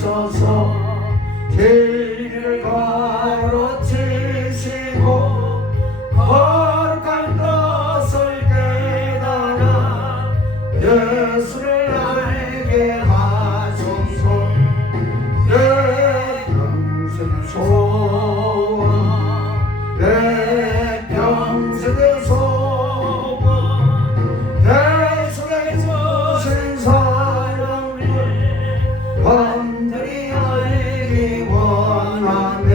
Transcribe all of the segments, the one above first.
하소서. 진리를 가르치시고 거룩한 것을 깨달아 예수를 알게 하소서. 내 평생 소원, 내 평생의 소원, 예수의 주신 사랑을 반드시 알기 원하네.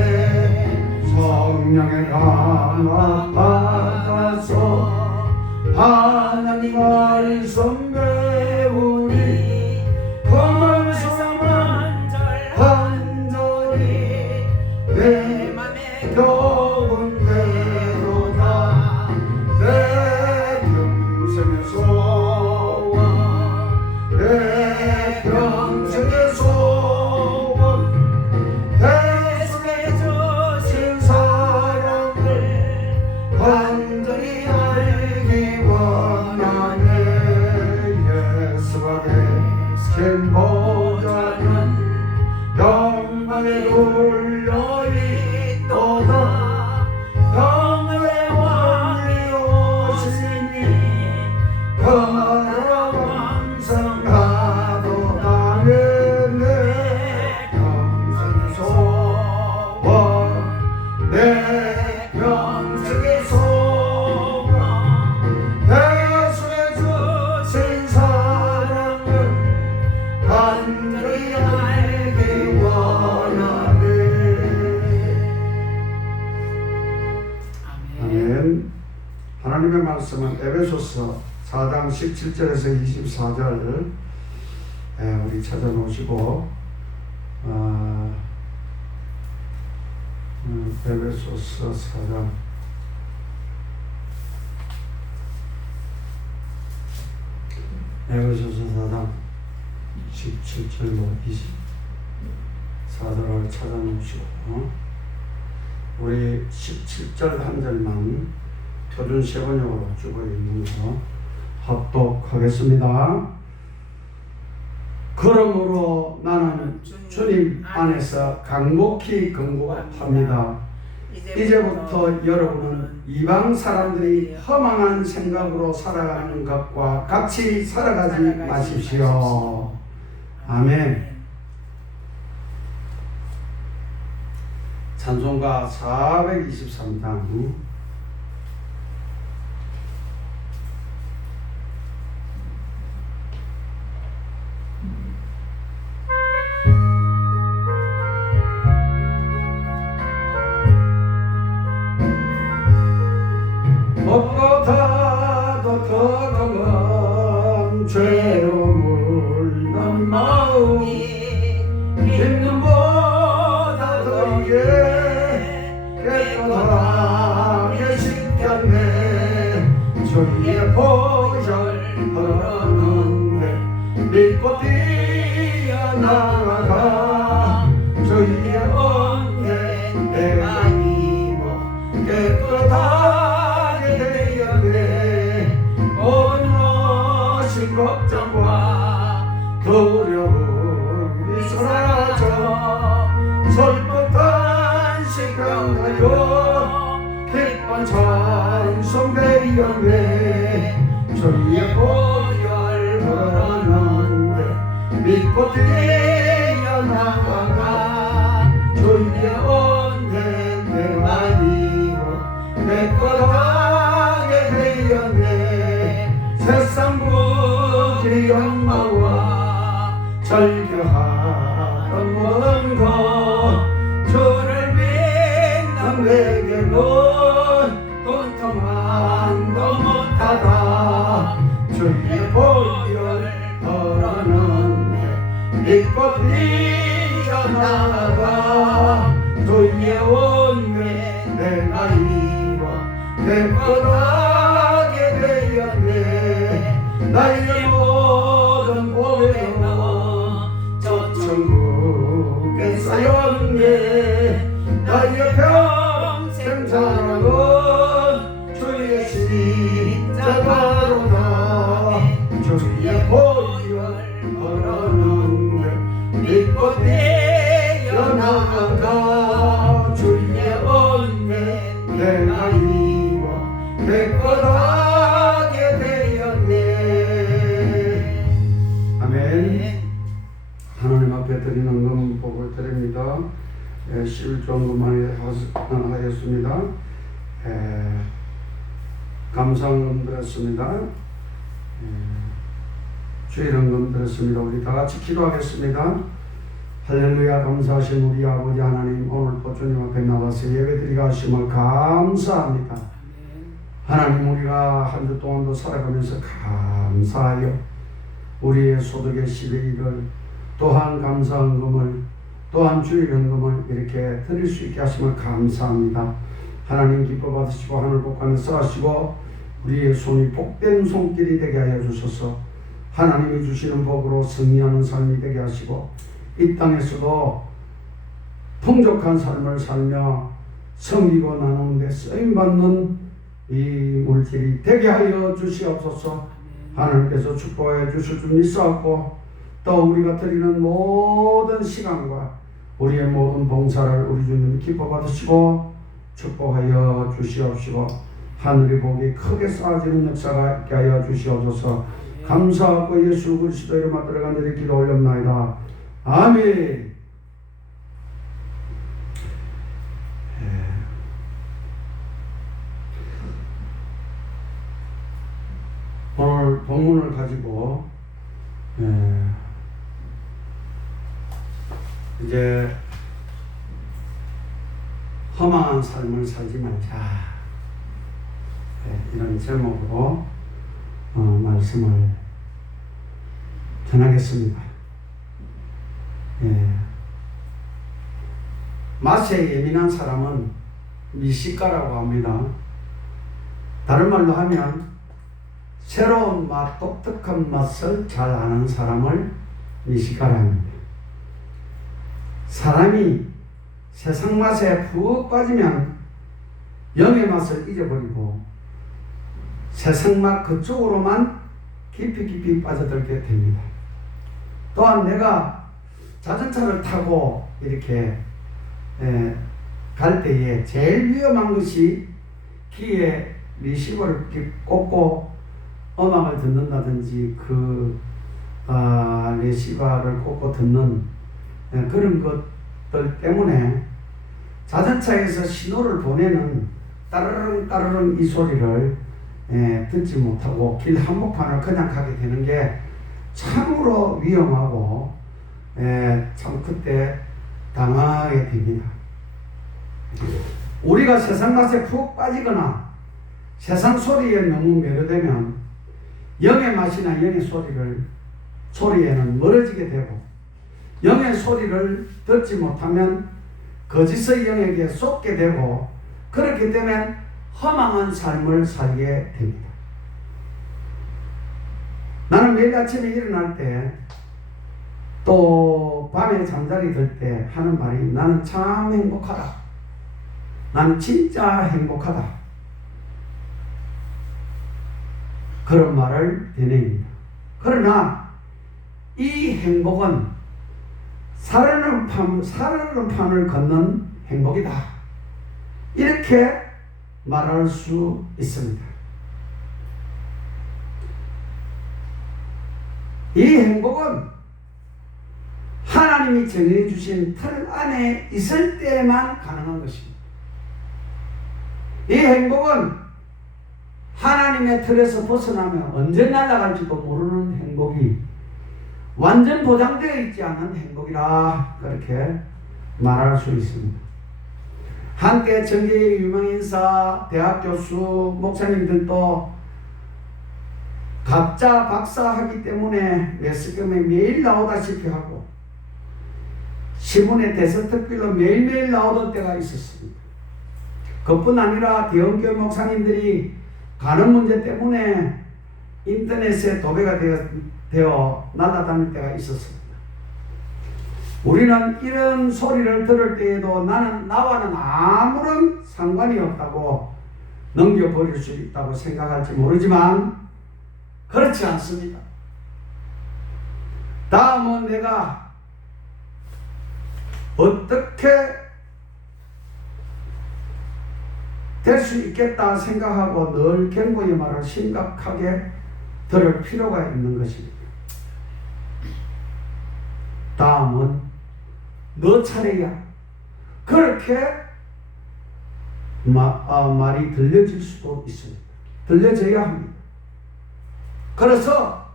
성령의 강화 받아서 하나님 말씀 배우니 검은성 간절히 내 맘에 겨운대로다. 내 평생의 소원, 내 평생의 소원, 예수의 주신 사랑을 간절히 알기 원하네. 예수와 계신 보좌는 영광에 올려있도다. 영원의 왕이 오시니 그나라 왕성하도다. 내 평생의 소원, 내 평생의 소원, 예수의 주신 사랑을 간절히 알기 원하네. 아멘. 하나님의 말씀은 에베소서 4장 17절에서 24절 우리 찾아놓으시고 에베소서 4장 에베소서 4장 17절로 24절을 찾아놓으시고 우리 17절 한 절만 표준 세번역으로 주고 있는 거 합독하겠습니다. 그러므로 나는 주님 안에서 강목히 건고합니다. 이제부터 여러분은 이방 사람들이 허망한 생각으로 살아가는 것과 같이 살아가지 마십시오. 아멘. 찬송가 423장 무엇보다도 더 강한 죄로 물든 마음이 힘든보다 더 깨끗하게 씻겼네. 주의 보혈 흘렀는데 믿고 뛰어나가 주의 은혜 내가 입어 깨끗하게 되었네. 모든 걱정과 두려움이 사라져 슬픈 시간하여 기쁜 찬송되었네. 주의 보혈 흘렀는데 믿고 뛰어나가 주의 은혜 내가 입어 깨끗하게 되었네. 세상 부귀 영광과 절규하던 모든 것 주를 믿는 내게는 고통만도 못하다. 주의 보혈 흘렀는데 믿고 뛰어나가 주의 은혜 내가 입어 깨끗하게 되었네. 나의 모든 고백은 저 천국에 쌓였네. 나의 평생 자랑은 주의 십자가로다. 주의 보혈 흘렀는데 믿고 되어 나가 주의 은혜 내가 입어 깨끗하게 되었네. 아멘. 하나님 앞에 드리는 금복을 드립니다. 11조금만 하였습니다. 감사금 드렸습니다. 주일헌금 드렸습니다. 우리 다 같이 기도하겠습니다. 할렐루야. 감사하신 우리 아버지 하나님, 오늘 또 주님 앞에 나와서 예배드리게 하심을 감사합니다. 하나님, 우리가 한 주 동안도 살아가면서 감사하여 우리의 소득의 10의 1을 또한 감사헌금을 또한 주일헌금을 이렇게 드릴 수 있게 하심을 감사합니다. 하나님 기뻐 받으시고 하늘 복간에 써하시고 우리의 손이 복된 손길이 되게 하여 주소서. 하나님이 주시는 복으로 승리하는 삶이 되게 하시고 이 땅에서도 풍족한 삶을 살며 섬기고 나누는 데 쓰임받는 이 물질이 되게 하여 주시옵소서. 하나님께서 축복해 주실 줄 믿사옵고 또 우리가 드리는 모든 시간과 우리의 모든 봉사를 우리 주님 기뻐 받으시고 축복하여 주시옵시고 하늘의 복이 크게 쌓아지는 역사가 있게 하여 주시옵소서. 감사하고 예수 그리스도 이름으로 들어간들이 기도 올렸나이다. 아멘. 오늘 본문을 가지고 이제 허망한 삶을 살지 말자, 이런 제목으로 말씀을 전하겠습니다. 맛에 예민한 사람은 미식가라고 합니다. 다른 말로 하면 새로운 맛, 독특한 맛을 잘 아는 사람을 미식가라 합니다. 사람이 세상 맛에 푹 빠지면 영의 맛을 잊어버리고 세상 맛 그쪽으로만 깊이 빠져들게 됩니다. 또한 내가 자전차를 타고 이렇게 갈 때에 제일 위험한 것이 귀에 리시버를 꽂고 음악을 듣는다든지 레시버를 꽂고 듣는 그런 것들 때문에 자전차에서 신호를 보내는 따르릉 이 소리를 듣지 못하고 길 한복판을 그냥 가게 되는 게 참으로 위험하고 참 그때 당하게 됩니다. 우리가 세상 맛에 푹 빠지거나 세상 소리에 너무 매료되면 영의 맛이나 영의 소리에는 멀어지게 되고 영의 소리를 듣지 못하면 거짓의 영에게 쏟게 되고 그렇기 때문에 허망한 삶을 살게 됩니다. 나는 매일 아침에 일어날 때 또 밤에 잠자리 들 때 하는 말이 나는 참 행복하다. 나는 진짜 행복하다. 그런 말을 되뇌입니다. 그러나 이 행복은 살아있는 판을 걷는 행복이다. 이렇게 말할 수 있습니다. 이 행복은 하나님이 정해주신 틀 안에 있을 때만 가능한 것입니다. 이 행복은 하나님의 틀에서 벗어나면 언제 날아갈지도 모르는 행복이 완전 보장되어 있지 않은 행복이라 그렇게 말할 수 있습니다. 한때 전계의 유명인사, 대학 교수, 목사님들도 각자 박사하기 때문에 매스컴에 매일 나오다시피 하고 신문에 대서특필로 매일매일 나오던 때가 있었습니다. 그뿐 아니라 대형교회 목사님들이 가는 문제 때문에 인터넷에 도배가 되어 날아다닐 때가 있었습니다. 우리는 이런 소리를 들을 때에도 나와는 아무런 상관이 없다고 넘겨버릴 수 있다고 생각할지 모르지만 그렇지 않습니다. 다음은 내가 어떻게 될 수 있겠다 생각하고 늘 경고의 말을 심각하게 들을 필요가 있는 것입니다. 다음은 너 차례야. 그렇게 말이 들려질 수도 있습니다. 들려져야 합니다. 그래서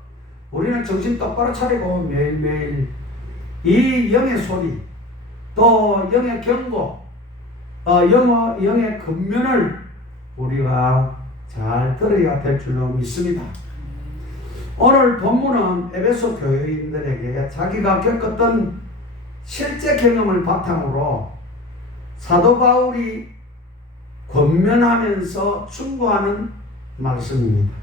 우리는 정신 똑바로 차리고 매일매일 이 영의 소리, 또 영의 경고, 영의 근면을 우리가 잘 들어야 될 줄로 믿습니다. 오늘 본문은 에베소 교회인들에게 자기가 겪었던 실제 경험을 바탕으로 사도 바울이 권면하면서 충고하는 말씀입니다.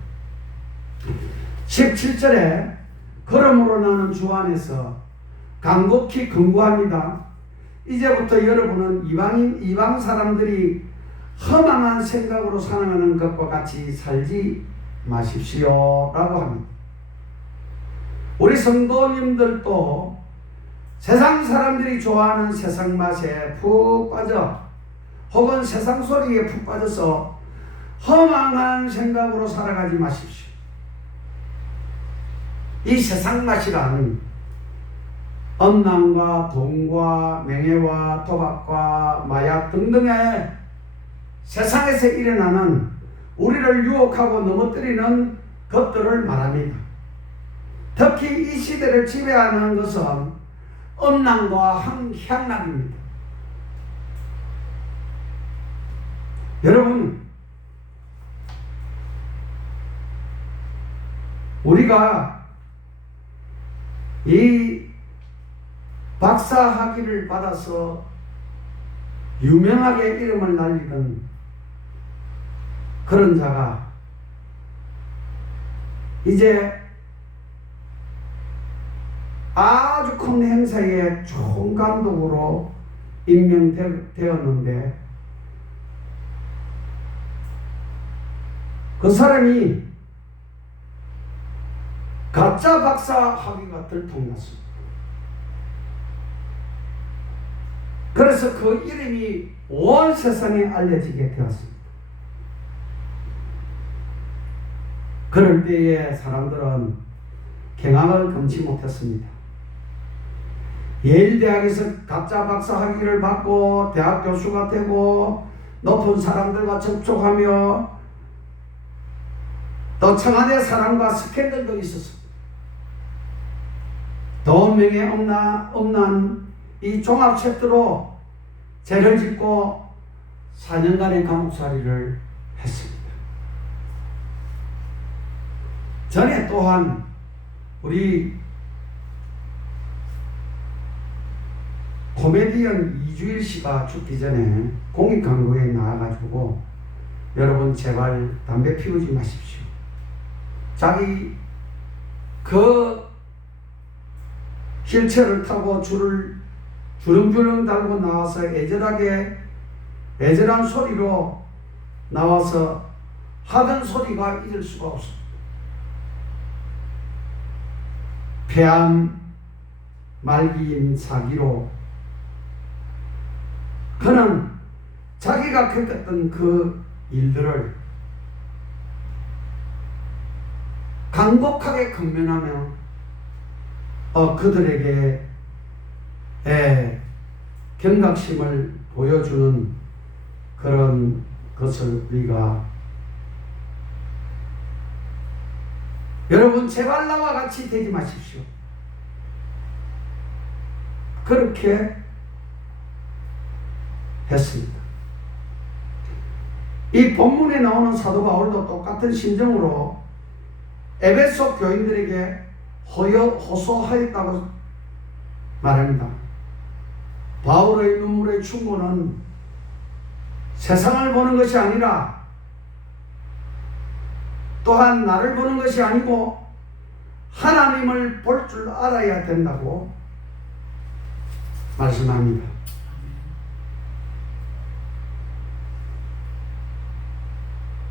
17절에 그러므로 나는 주 안에서 간곡히 근구합니다. 이제부터 여러분은 이방 사람들이 허망한 생각으로 살아가는 것과 같이 살지 마십시오 라고 합니다. 우리 성도님들도 세상 사람들이 좋아하는 세상 맛에 푹 빠져 혹은 세상 소리에 푹 빠져서 허망한 생각으로 살아가지 마십시오. 이 세상 맛이란 음란과 돈과 명예와 도박과 마약 등등의 세상에서 일어나는 우리를 유혹하고 넘어뜨리는 것들을 말합니다. 특히 이 시대를 지배하는 것은 음란과 향락입니다. 여러분, 우리가 이 박사 학위를 받아서 유명하게 이름을 날리던 그런 자가 이제 아주 큰 행사의 총감독으로 임명되었는데 그 사람이 가짜 박사 학위가 들통났습니다. 그래서 그 이름이 온 세상에 알려지게 되었습니다. 그럴 때에 사람들은 경악을 금치 못했습니다. 예일대학에서 가짜 박사 학위를 받고 대학 교수가 되고 높은 사람들과 접촉하며 또 청와대 사람과 스캔들도 있었습니다. 돈 명예 없는 이 종합체트로 죄를 짓고 4년간의 감옥살이를 했습니다. 전에 또한 우리 코미디언 이주일 씨가 죽기 전에 공익광고에 나와가지고 여러분 제발 담배 피우지 마십시오. 자기 그 휠체어를 타고 줄을 주렁주렁 달고 나와서 애절한 소리로 나와서 하던 소리가 잊을 수가 없습니다. 폐암 말기인 사기로 그는 자기가 겪었던 그 일들을 간곡하게 권면하며 그들에게 경각심을 보여주는 그런 것을 우리가 여러분 제발 나와 같이 되지 마십시오. 그렇게 했습니다. 이 본문에 나오는 사도 바울도 똑같은 심정으로 에베소 교인들에게 호소하였다고 말합니다. 바울의 눈물의 충고는 세상을 보는 것이 아니라 또한 나를 보는 것이 아니고 하나님을 볼 줄 알아야 된다고 말씀합니다.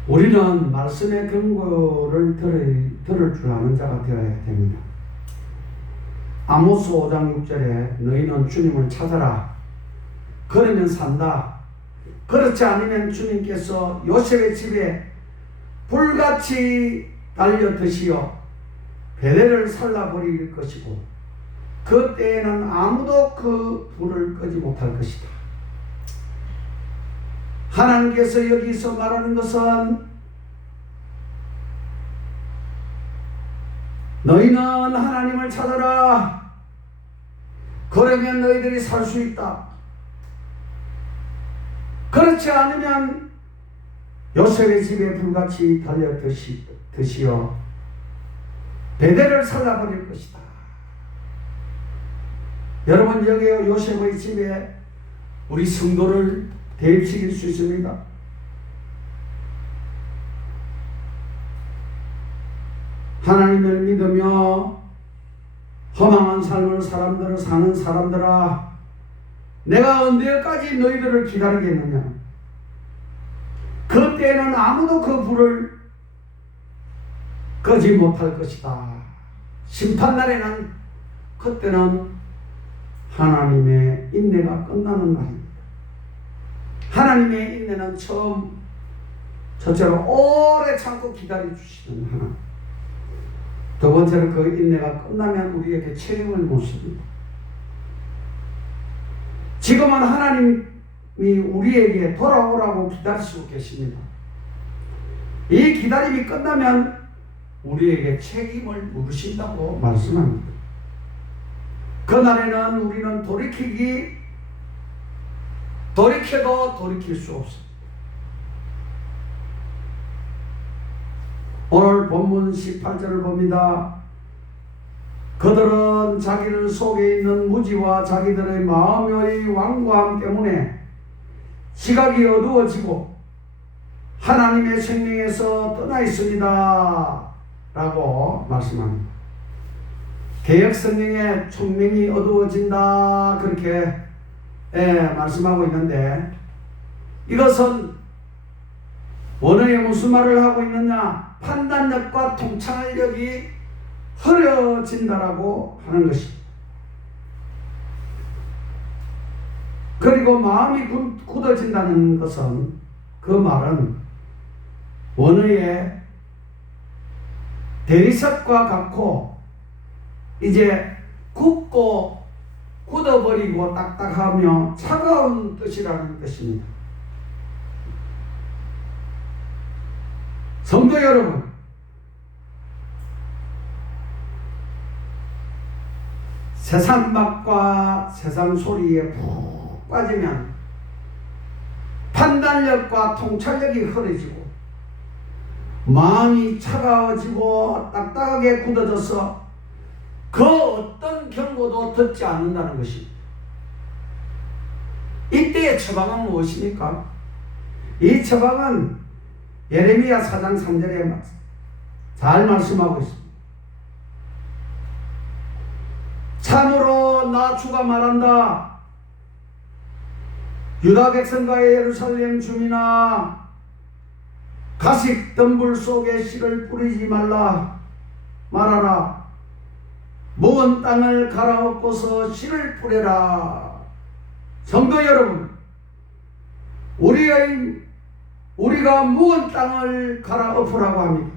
우리는 말씀의 경고를 들을 줄 아는 자가 되어야 됩니다. 아모스 5장 6절에 너희는 주님을 찾아라. 그러면 산다. 그렇지 않으면 주님께서 요셉의 집에 불같이 달려 드시어 베델을 살라버릴 것이고 그때에는 아무도 그 불을 끄지 못할 것이다. 하나님께서 여기서 말하는 것은 너희는 하나님을 찾아라. 그러면 너희들이 살 수 있다. 그렇지 않으면 요셉의 집에 불같이 달려 드시어 베델을 살라버릴 것이다. 여러분, 여기 요셉의 집에 우리 성도를 대입시킬 수 있습니다. 하나님을 믿으며 허망한 삶을 사는 사람들아, 내가 언제까지 너희들을 기다리겠느냐? 그때에는 아무도 그 불을 끄지 못할 것이다. 심판날에는, 그때는 하나님의 인내가 끝나는 날입니다. 하나님의 인내는 첫째로 오래 참고 기다려주시는 하나님. 두 번째로 그 인내가 끝나면 우리에게 책임을 묻습니다. 지금은 하나님이 우리에게 돌아오라고 기다리시고 계십니다. 이 기다림이 끝나면 우리에게 책임을 물으신다고 말씀합니다. 그날에는 우리는 돌이켜도 돌이킬 수 없습니다. 오늘 본문 18절을 봅니다. 그들은 자기들 속에 있는 무지와 자기들의 마음의 완고함 때문에 시각이 어두워지고 하나님의 생명에서 떠나 있습니다 라고 말씀합니다. 개역성경에 총명이 어두워진다 그렇게 말씀하고 있는데, 이것은 원어에 무슨 말을 하고 있느냐? 판단력과 통찰력이 흐려진다라고 하는 것입니다. 그리고 마음이 굳어진다는 것은, 그 말은 원어의 대리석과 같고 이제 굳고 굳어버리고 딱딱하며 차가운 뜻이라는 뜻입니다. 성도 여러분, 세상 맛과 세상 소리에 푹 빠지면 판단력과 통찰력이 흐려지고 마음이 차가워지고 딱딱하게 굳어져서 그 어떤 경고도 듣지 않는다는 것입니다. 이때의 처방은 무엇입니까? 이 처방은 예레미야 4장 3절에 잘 말씀하고 있습니다. 참으로 나 주가 말한다. 유다 백성과 예루살렘 주민아, 가식 덤불 속에 씨를 뿌리지 말아라. 묵은 땅을 갈아엎고서 씨를 뿌려라. 성도 여러분, 우리가 묵은 땅을 갈아엎으라고 합니다.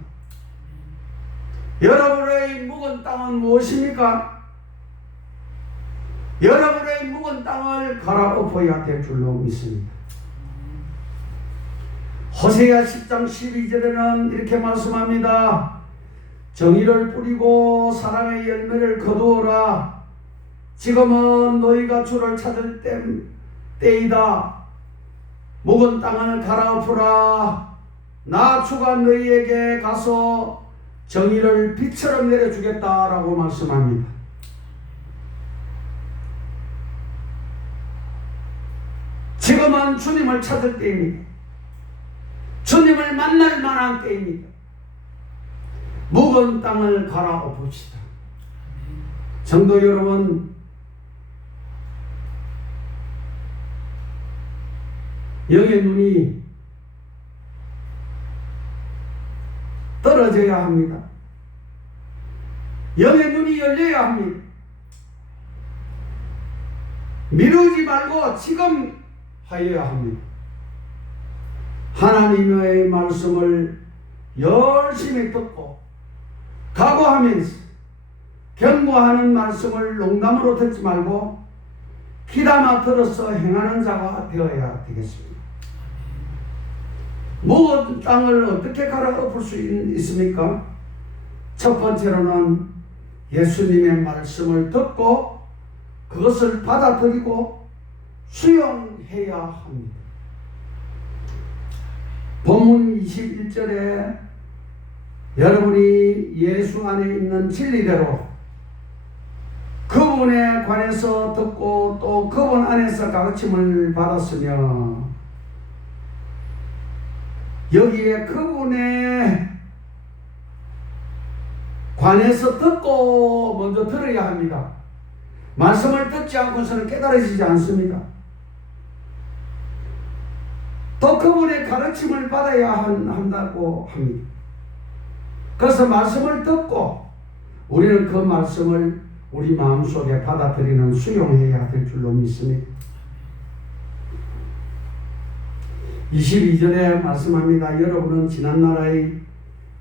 여러분의 묵은 땅은 무엇입니까? 여러분의 묵은 땅을 갈아엎어야 될 줄로 믿습니다. 호세아 10장 12절에는 이렇게 말씀합니다. 정의를 뿌리고 사랑의 열매를 거두어라. 지금은 너희가 주를 찾을 때이다. 묵은 땅을 갈아엎으라. 나 주가 너희에게 가서 정의를 빛처럼 내려주겠다라고 말씀합니다. 지금은 주님을 찾을 때입니다. 주님을 만날 만한 때입니다. 묵은 땅을 갈아엎읍시다. 성도 여러분, 영의 눈이 떨어져야 합니다. 영의 눈이 열려야 합니다. 미루지 말고 지금 하여야 합니다. 하나님의 말씀을 열심히 듣고 각오하면서 경고하는 말씀을 농담으로 듣지 말고 귀담아 들어서 행하는 자가 되어야 되겠습니다. 모든 땅을 어떻게 갈아엎을 수 있습니까? 첫 번째로는 예수님의 말씀을 듣고 그것을 받아들이고 수용해야 합니다. 본문 21절에 여러분이 예수 안에 있는 진리대로 그분에 관해서 듣고 또 그분 안에서 가르침을 받았으며 여기에 그분에 관해서 듣고 먼저 들어야 합니다. 말씀을 듣지 않고서는 깨달아지지 않습니다. 또 그분의 가르침을 받아야 한다고 합니다. 그래서 말씀을 듣고 우리는 그 말씀을 우리 마음속에 받아들이는 수용해야 될 줄로 믿습니다. 22절에 말씀합니다. 여러분은 지난나라의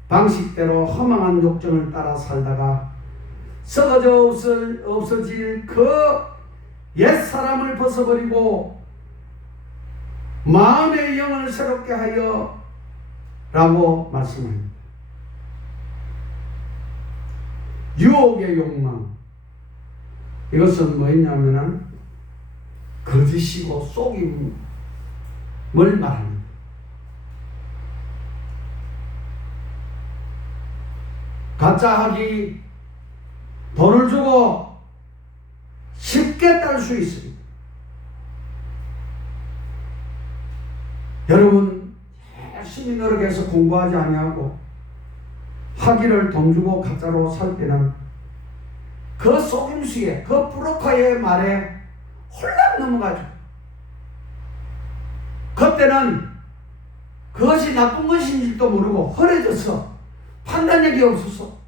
방식대로 허망한 욕정을 따라 살다가 썩어져 없어질 그 옛사람을 벗어버리고 마음의 영을 새롭게 하여 라고 말씀합니다. 유혹의 욕망, 이것은 뭐였냐면은 거짓이고 속임을 말합니다. 가짜하기, 돈을 주고 쉽게 딸 수 있습니다. 여러분 열심히 노력해서 공부하지 아니하고 학위를 돈 주고 가짜로 살 때는 그 속임수에 그 브로커의 말에 홀랑 넘어가죠. 그때는 그것이 나쁜 것인지도 모르고 허래져서 판단력이 없어서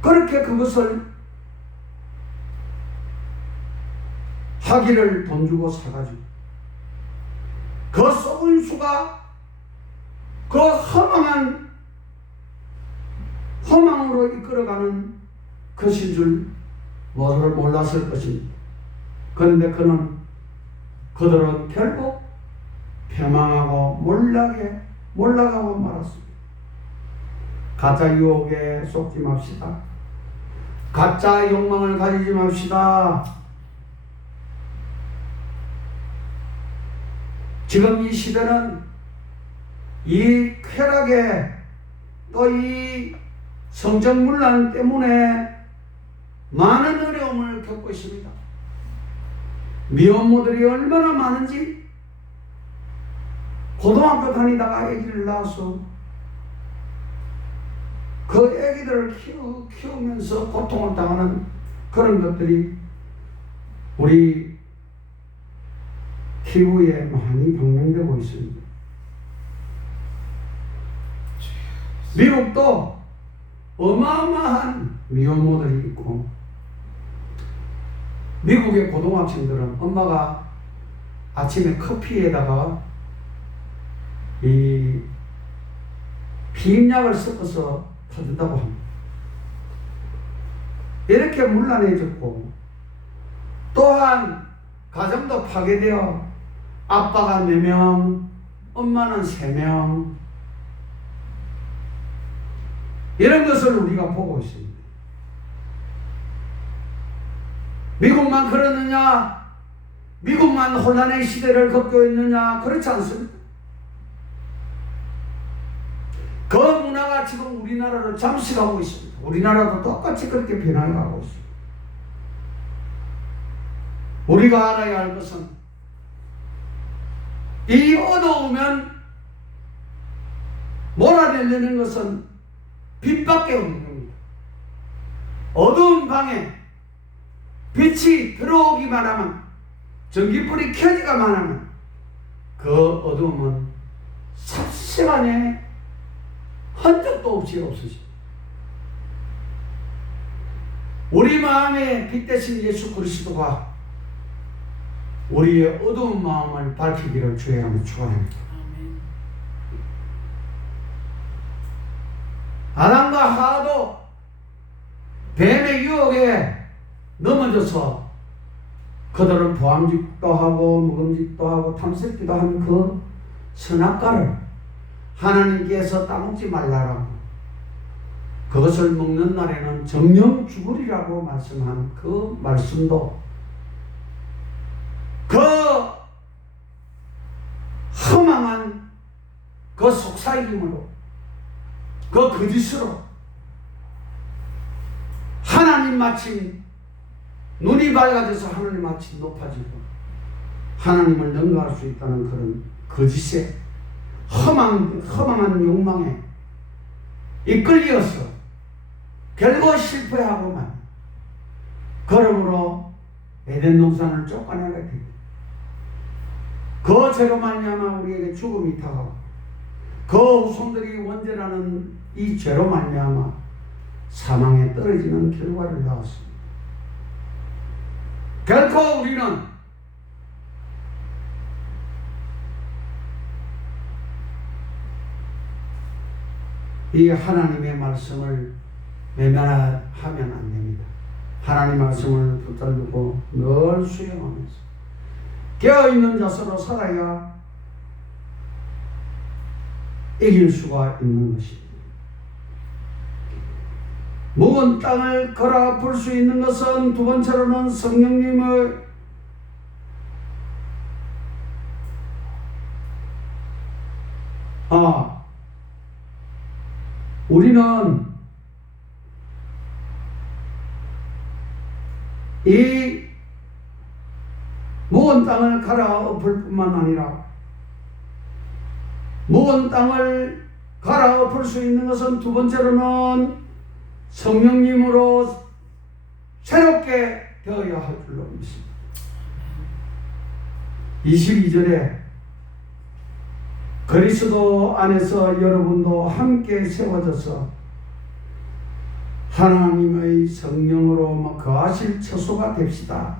그렇게 그것을 학위를 돈 주고 사가지고 그 속임수가 그 허망으로 이끌어가는 것인 줄 몰랐을 것입니다. 그런데 그들은 결국 패망하고 몰락하고 말았습니다. 가짜 유혹에 속지 맙시다. 가짜 욕망을 가지지 맙시다. 지금 이 시대는 이 쾌락에 또 이 성적문란 때문에 많은 어려움을 겪고 있습니다. 미혼모들이 얼마나 많은지 고등학교 다니다가 아기를 낳아서 그 아기들을 키우면서 고통을 당하는 그런 것들이 우리 기후에 많이 방영되고 있습니다. 미국도 어마어마한 미혼모들이 있고 미국의 고등학생들은 엄마가 아침에 커피에다가 이 피임약을 섞어서 타준다고 합니다. 이렇게 문란해졌고 또한 가정도 파괴되어 아빠가 4명, 엄마는 3명 이런 것을 우리가 보고 있습니다. 미국만 그러느냐? 미국만 혼란의 시대를 겪고 있느냐? 그렇지 않습니다. 그 문화가 지금 우리나라를 잠식하고 있습니다. 우리나라도 똑같이 그렇게 변화해가고 있습니다. 우리가 알아야 할 것은 이 어두우면 몰아내려는 것은 빛밖에 없는 겁니다. 어두운 방에 빛이 들어오기만 하면 전기불이 켜지기만 하면 그 어두움은 삽시간에 흔적도 없이 없어집니다. 우리 마음에 빛 대신 예수 그리스도가 우리의 어두운 마음을 밝히기를 주의 이름으로 축원합니다. 아담과 하와도 뱀의 유혹에 넘어져서 그들은 보암직도 하고 묵음직도 하고 탐색기도 하는 그 선악과를 하나님께서 따먹지 말라라고, 그것을 먹는 날에는 정령 죽으리라고 말씀한 그 말씀도 그 허망한 그 속삭임으로, 그 거짓으로 하나님 마침 눈이 밝아져서 하나님 마침 높아지고 하나님을 능가할 수 있다는 그런 거짓에 허망한 욕망에 이끌려서 결국 실패하고만, 그러므로 에덴 동산을 쫓아내게 됩니다. 그 죄로 말미암아 우리에게 죽음이 다가오고 그 후손들이 원죄라는 이 죄로 말미암아 사망에 떨어지는 결과를 낳았습니다. 결코 우리는 이 하나님의 말씀을 외면하면 안 됩니다. 하나님 말씀을 붙들고 늘 수용하면서 깨어있는 자세로 살아야 이길 수가 있는 것입니다. 묵은 땅을 걸어 볼 수 있는 것은 두 번째로는 성령님의 우리는 이 묵은 땅을 갈아엎을 뿐만 아니라 묵은 땅을 갈아엎을 수 있는 것은 두 번째로는 성령님으로 새롭게 되어야 할 줄로 믿습니다. 22절에 그리스도 안에서 여러분도 함께 세워져서 하나님의 성령으로 거하실 처소가 됩시다.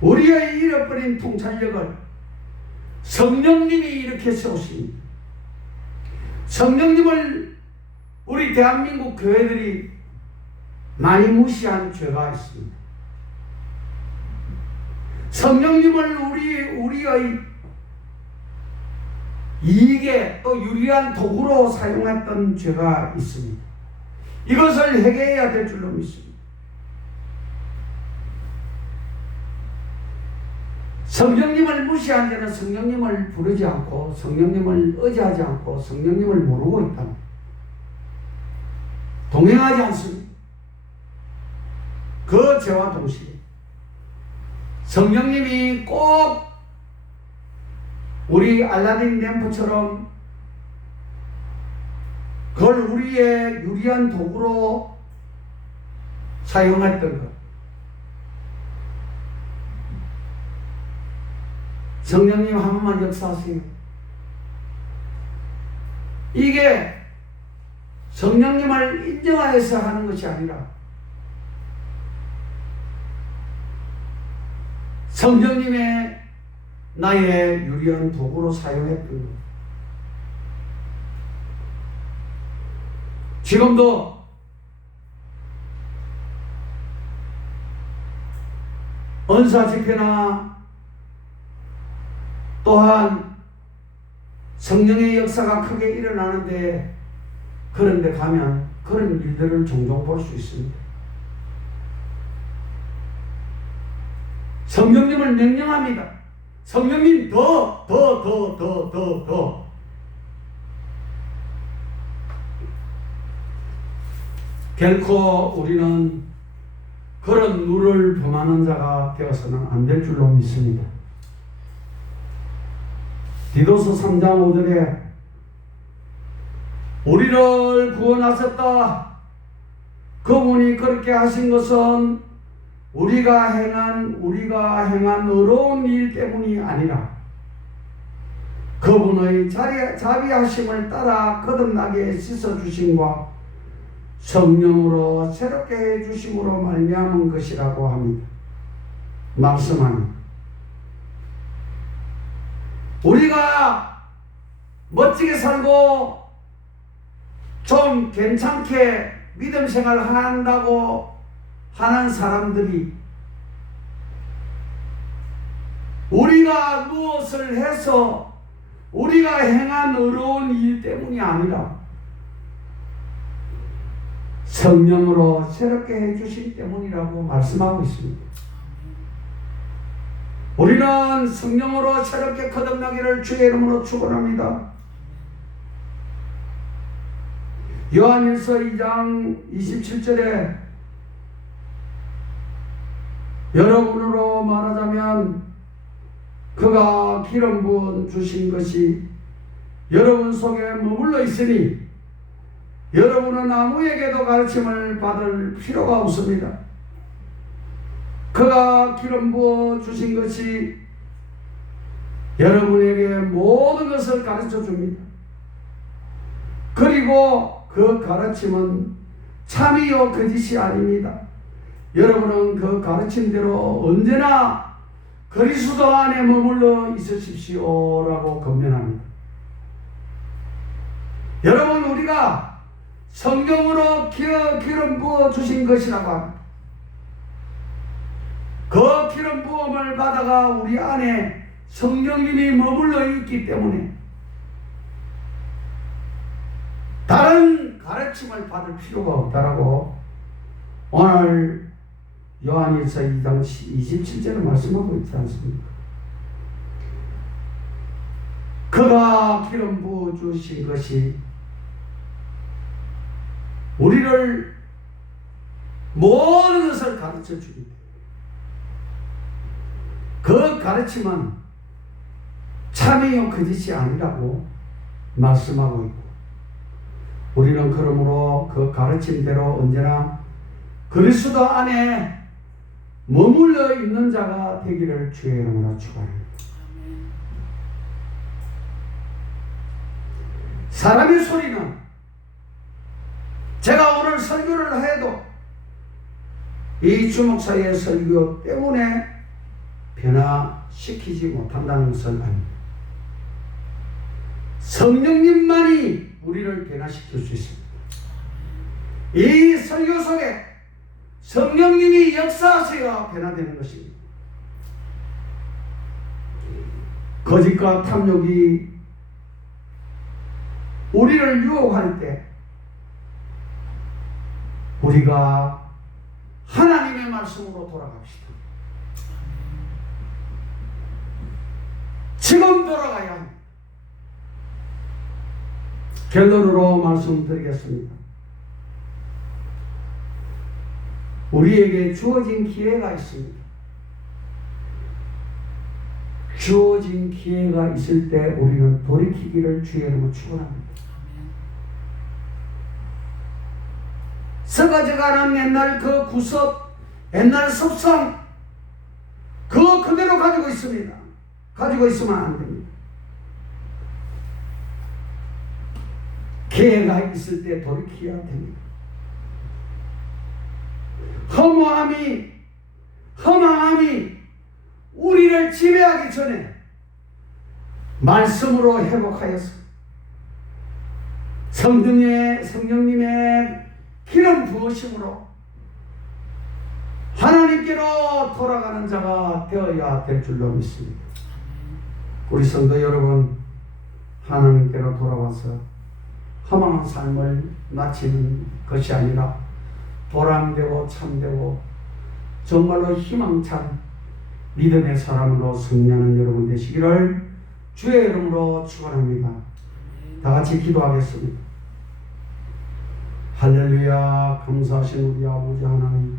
우리의 잃어버린 통찰력을 성령님이 이렇게 세우십니다. 성령님을 우리 대한민국 교회들이 많이 무시한 죄가 있습니다. 성령님을 우리의 이익에 또 유리한 도구로 사용했던 죄가 있습니다. 이것을 해결해야 될 줄로 믿습니다. 성령님을 무시한 자는 성령님을 부르지 않고 성령님을 의지하지 않고 성령님을 모르고 있다. 동행하지 않습니다. 그 죄와 동시에 성령님이 꼭 우리 알라딘 램프처럼 그걸 우리의 유리한 도구로 사용했던 것. 성령님 한 번만 역사하세요. 이게 성령님을 인정하여서 하는 것이 아니라 성령님의 나의 유리한 도구로 사용했던 것. 지금도 언사 집회나 또한 성령의 역사가 크게 일어나는데 그런 데 가면 그런 일들을 종종 볼 수 있습니다. 성령님을 명령합니다. 성령님 더. 결코 우리는 그런 누를 범하는 자가 되어서는 안 될 줄로 믿습니다. 디도서 3장 5절에 우리를 구원하셨다. 그분이 그렇게 하신 것은 우리가 행한 의로운 일 때문이 아니라 그분의 자비하심을 따라 거듭나게 씻어주심과 성령으로 새롭게 해주심으로 말미암은 것이라고 합니다. 말씀합니다. 우리가 멋지게 살고 좀 괜찮게 믿음 생활 한다고 하는 사람들이 우리가 무엇을 해서 우리가 행한 어려운 일 때문이 아니라 성령으로 새롭게 해주신 때문이라고 말씀하고 있습니다. 우리는 성령으로 새롭게 거듭나기를 주의 이름으로 축원합니다. 요한일서 2장 27절에 여러분으로 말하자면 그가 기름 부어 주신 것이 여러분 속에 머물러 있으니 여러분은 아무에게도 가르침을 받을 필요가 없습니다. 그가 기름 부어 주신 것이 여러분에게 모든 것을 가르쳐 줍니다. 그리고 그 가르침은 참이요 거짓이 아닙니다. 여러분은 그 가르침대로 언제나 그리스도 안에 머물러 있으십시오라고 권면합니다. 여러분, 우리가 성경으로 기름 부어 주신 것이라고 합니다. 그 기름 부음을 받아가 우리 안에 성령님이 머물러 있기 때문에 다른 가르침을 받을 필요가 없다라고 오늘 요한일서 2장 27절에 말씀하고 있지 않습니까? 그가 기름 부어 주신 것이 우리를 모든 것을 가르쳐 주기 때문에 그 가르침은 참이요 거짓이 아니라고 말씀하고 있고 우리는 그러므로 그 가르침대로 언제나 그리스도 안에 머물러 있는 자가 되기를 주의 이름으로 축원합니다. 사람의 소리는 제가 오늘 설교를 해도 이 주목사의 설교 때문에 변화시키지 못한다는 것을 압니다. 성령님만이 우리를 변화시킬 수 있습니다. 이 설교 속에 성령님이 역사하셔야 변화되는 것입니다. 거짓과 탐욕이 우리를 유혹할 때 우리가 하나님의 말씀으로 돌아갑시다. 지금 돌아가야 합니다. 결론으로 말씀드리겠습니다. 우리에게 주어진 기회가 있습니다. 주어진 기회가 있을 때 우리는 돌이키기를 주의 이름으로 축원합니다. 썩어져가는 옛날 그 구석, 옛날 습성 그거 그대로 가지고 있습니다. 가지고 있으면 안 됩니다. 기회가 있을 때 돌이켜야 됩니다. 허망함이 우리를 지배하기 전에 말씀으로 회복하여서 성령님의 기름 부으심으로 하나님께로 돌아가는 자가 되어야 될 줄로 믿습니다. 우리 성도 여러분, 하나님께로 돌아와서 허망한 삶을 마치는 것이 아니라 보람되고 참되고 정말로 희망찬 믿음의 사람으로 승리하는 여러분 되시기를 주의 이름으로 축원합니다. 다 같이 기도하겠습니다. 할렐루야. 감사하신 우리 아버지 하나님,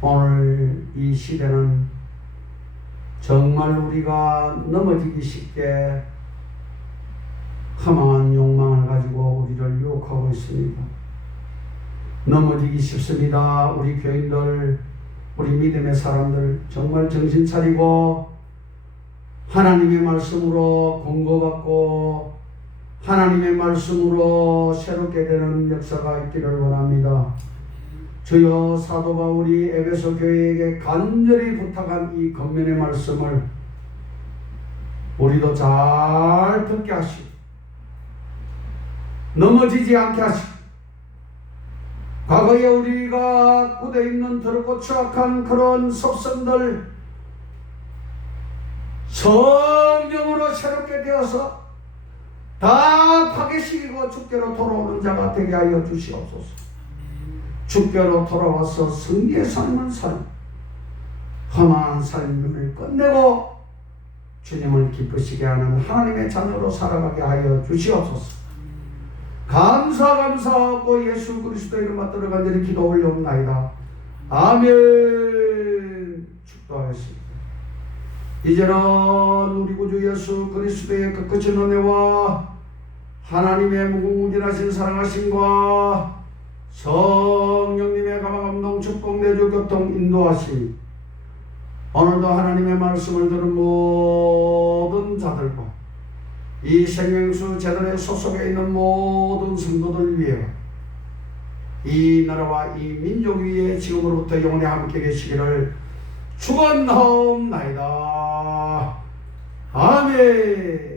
오늘 이 시대는 정말 우리가 넘어지기 쉽게 허망한 욕망을 가지고 우리를 유혹하고 있습니다. 넘어지기 쉽습니다. 우리 교인들, 우리 믿음의 사람들 정말 정신 차리고 하나님의 말씀으로 공고받고 하나님의 말씀으로 새롭게 되는 역사가 있기를 원합니다. 주여 사도 바울이 에베소 교회에게 간절히 부탁한 이 권면의 말씀을 우리도 잘 듣게 하시고 넘어지지 않게 하시고 과거에 우리가 굳어 있는 더럽고 추악한 그런 섭성들 성령으로 새롭게 되어서 다 파괴시키고 주께로 돌아오는 자가 되게 하여 주시옵소서. 주께로 돌아와서 승리의 삶을 살 험한 삶을 끝내고 주님을 기쁘시게 하는 하나님의 자녀로 살아가게 하여 주시옵소서. 감사하고 예수 그리스도의 이름 받들어 간절히 기도 올려옵나이다. 아멘. 축도하였습니다. 이제는 우리 구주 예수 그리스도의 그 끝인 은혜와 하나님의 무궁무진하신 사랑하심과 성령님의 감화감동 축복 내주 교통 인도하심 오늘도 하나님의 말씀을 들은 모든 자들과 이 생명수 제단에 소속해 있는 모든 성도들 위해 이 나라와 이 민족 위에 지금으로부터 영원히 함께 계시기를 축원하옵나이다. 아멘.